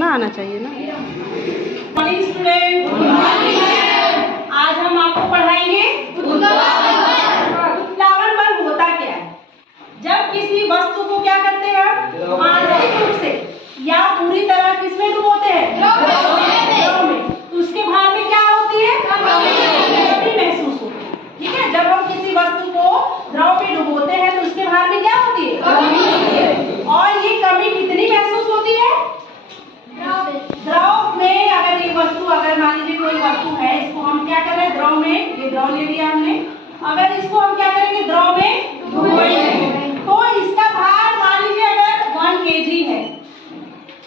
ना आना चाहिए ना। मॉर्निंग स्टूडेंट, आज हम आपको पढ़ाएंगे उत्प्लावन बल होता क्या है। जब किसी वस्तु को क्या करते हैं, आंशिक रूप से या पूरी तरह किसमें डुबोते हैं, द्रव में, तो उसके भार में क्या होती है, कमी महसूस होती है। ठीक है, जब हम किसी वस्तु को द्रव में डुबोते हैं तो उसके भार में क्या होती है, और ये कमी कितनी महसूस होती है। द्रव में अगर एक वस्तु, अगर मान लीजिए कोई वस्तु है, इसको हम क्या कर रहे हैं, द्रव में, ये द्रव ले लिया हमने, अगर इसको हम क्या करेंगे, द्रव में डुबोएंगे, तो इसका भार मान लीजिए अगर 1 kg है,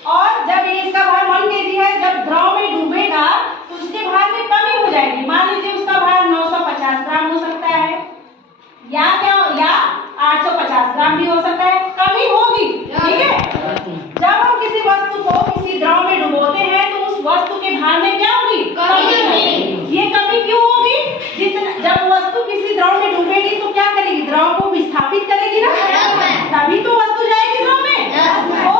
और जब ये इसका भार 1 kg है, जब द्रव में डूबेगा तो उसके भार में कमी हो जाएगी। मान लीजिए उसका भार 950 ग्राम हो सकता है, या 850 ग्राम भी हो सकता है, कमी होगी। ठीक है, जब हम किसी वस्तु को किसी द्रव में डुबोते हैं तो उस वस्तु के भार में क्या होगी, कमी। ये कमी क्यों होगी, जितना जब वस्तु किसी द्रव में डूबेगी तो क्या करेगी, द्रव को विस्थापित करेगी ना, तभी तो वस्तु जाएगी द्रव में। तो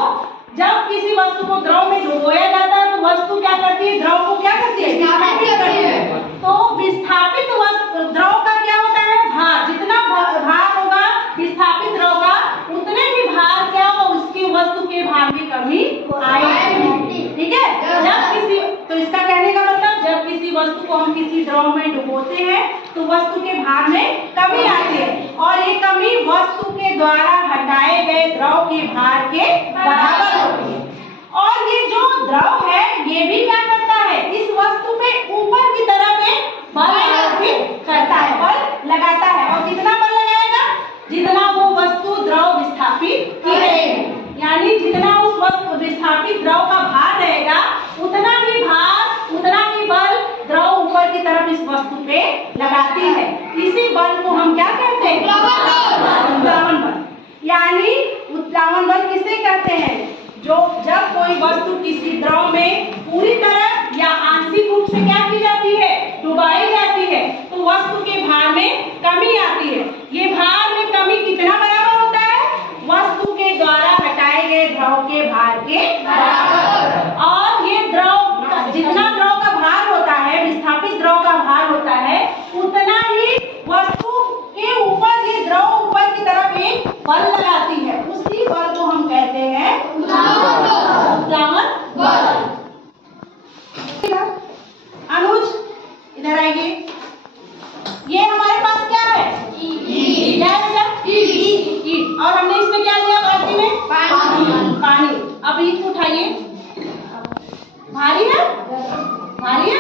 जब किसी वस्तु को द्रव में डुबोया जाता है तो वस्तु क्या करती है, द्रव को क्या करती है, विस्थापित करती है। तो विस्थापित द्रव का क्या होता है, भार, जितना भार होगा विस्थापित द्रव का, उतने ही भार क्या होगा, उसकी वस्तु के भार में कमी आएगी। ठीक है, जब किसी, तो इसका कहने का मतलब, जब किसी वस्तु को हम किसी द्रव में डुबोते हैं तो वस्तु के भार में कमी आती है, और ये कमी वस्तु के द्वारा हटाए गए द्रव के भार के बराबर होती है। और ये जो द्रव है ये भी क्या करता है, इस वस्तु पे ऊपर की तरफ एक बल करता है, बल लगाता है, और कितना बल लगाएगा, जितना वो वस्तु द्रव विस्थापित की रहेगी, यानी जितना उस वस्तु विस्थापित द्रव का भार रहेगा उतना ही भार, उतना ही बल द्रव ऊपर की तरफ इस वस्तु पे लगाती है। इसी बल को हम क्या कहते हैं, उत्प्लावन बल। यानी उत्प्लावन बल किसे कहते हैं, जो जब कोई वस्तु किसी द्रव में पूरी तरह या आंशिक रूप से क्या की जाती है, डुबाई जाती है, तो वस्तु के भार में कमी आती है। ये भार में कमी कितना बराबर होता है, वस्तु के द्वारा हटाए गए द्रव के भार के बराबर। और ये द्रव, जितना द्रव का भार होता है, विस्थापित द्रव का भार होता है, उतना ही वस्तु के ऊपर ये द्रव ऊपर की तरफ एक बल लगाती है, उसी बल को हम कहते हैं उत्प्लावन बल। अनुज इधर आइए, ये हमारे पास क्या है, क्या है बेटा, ईंट, और हमने इसमें क्या लिया, बाल्टी में पानी। अब ईंट उठाइए, भारी है, भारी है।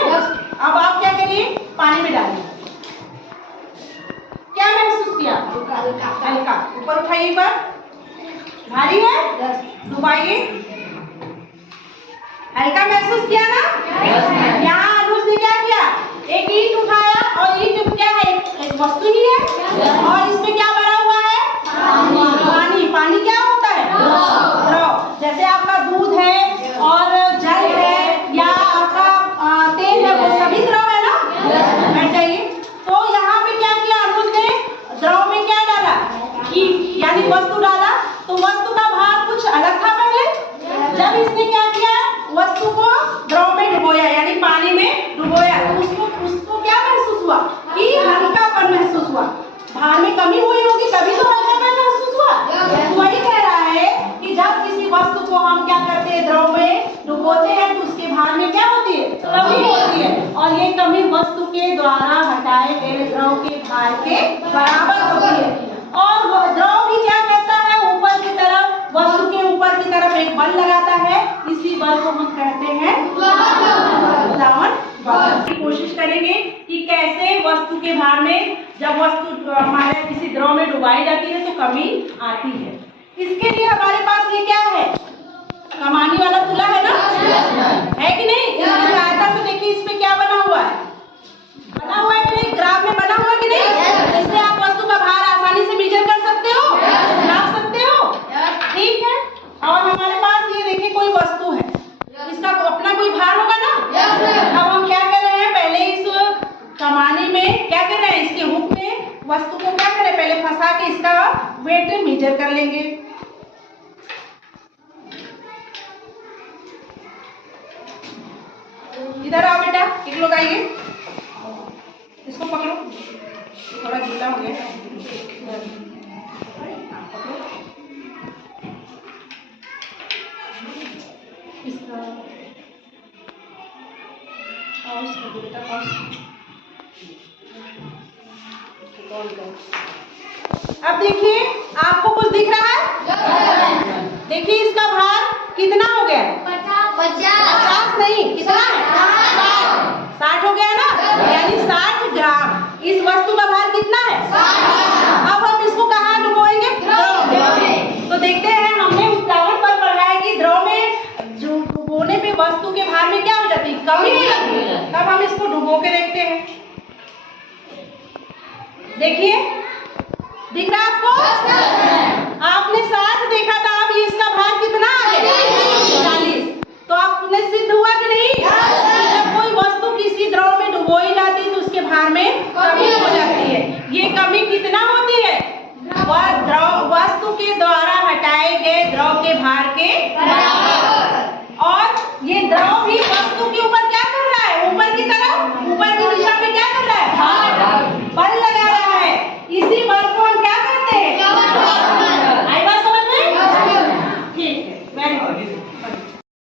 अब आप क्या करिए, पानी में डालिए, क्या महसूस किया, हल्का, ऊपर उठाइए एक बार, भारी है, डुबाइए, हल्का महसूस किया ना। यहाँ अनुज ने क्या किया, एक ईंट उठाया, और ईंट क्या है, एक वस्तु ही है, और इसमें क्या भरा हुआ है, पानी। पानी क्या होता है, द्रव। जैसे आपका दूध है और जल है या आपका तेल है, वो सभी द्रव है ना। बैठ जाइए। तो यहाँ पे क्या किया अनुज ने, द्रव में क्या डाला, ईंट यानी वस्तु डाला, तो वस्तु का भार कुछ अलग था पहले। जब इसने क्या किया, वस्तु को द्रव में डुबोया, यानी पानी में डुबोया, तो उसको क्या महसूस हुआ, कि हल्कापन महसूस हुआ, भार में कमी हुई होगी तभी तो हल्कापन महसूस हुआ। वही कह रहा है कि जब किसी वस्तु को हम क्या करते हैं, द्रव में डुबोते हैं, तो उसके भार में क्या होती है, कमी होती है, और ये कमी वस्तु के द्वारा हटाए गए द्रव के भार के बराबर होती है। और वह द्रव भी क्या करता है, ऊपर की तरफ, वस्तु के ऊपर की तरफ एक बल लगाता है, इसी बल को हम कहते हैं उत्प्लावन बल। कोशिश करेंगे कि कैसे वस्तु के भार में, जब वस्तु हमारे किसी द्रव में डुबाई जाती है तो कमी आती है। इसके लिए हमारे पास ये क्या है, कमानी वाला तुला है ना, है कि नहीं। इसकी सहायता से देखिए इसमें क्या बना हुआ है, बना हुआ है कि नहीं, ग्राफ में बना हुआ है कि नहीं। इससे आप वस्तु का भार आसानी से मेजर कर सकते हो, नाप सकते हो। ठीक है, और हमारे पास ये देखिए कोई वस्तु है, इसका अपना कोई भार होगा ना। अब हम क्या कर रहे हैं, पहले इस कमानी में क्या कर रहे हैं, इसके हुक में वस्तु को क्या करें, पहले फंसा के इसका वेट मेजर कर लेंगे। इधर आओ बेटा, एक लोग आइए, इसको पकड़ो, थोड़ा गीला हो गया। पकड़ो इसका पॉज कर दो बेटा, पॉज। अब देखिए आपको कुछ दिख रहा है? देखिए इसका भार कितना हो गया? 50 नहीं, कितना है? 60 हो गया ना, यानी 60 ग्राम। इस वस्तु का भार कितना है? अब हम इसको कहाँ डुबोएंगे? द्रव में। तो देखते हैं, हमने उदाहरण पर पढ़ा है कि द्रव में जो डुबोने पे वस्तु के भार में क्या हो जाती है? कमी हो जाती है। तब हम इसको डुबो के देखते हैं। देखिए, दिख रहा है आपको? आपने 60 देखा था,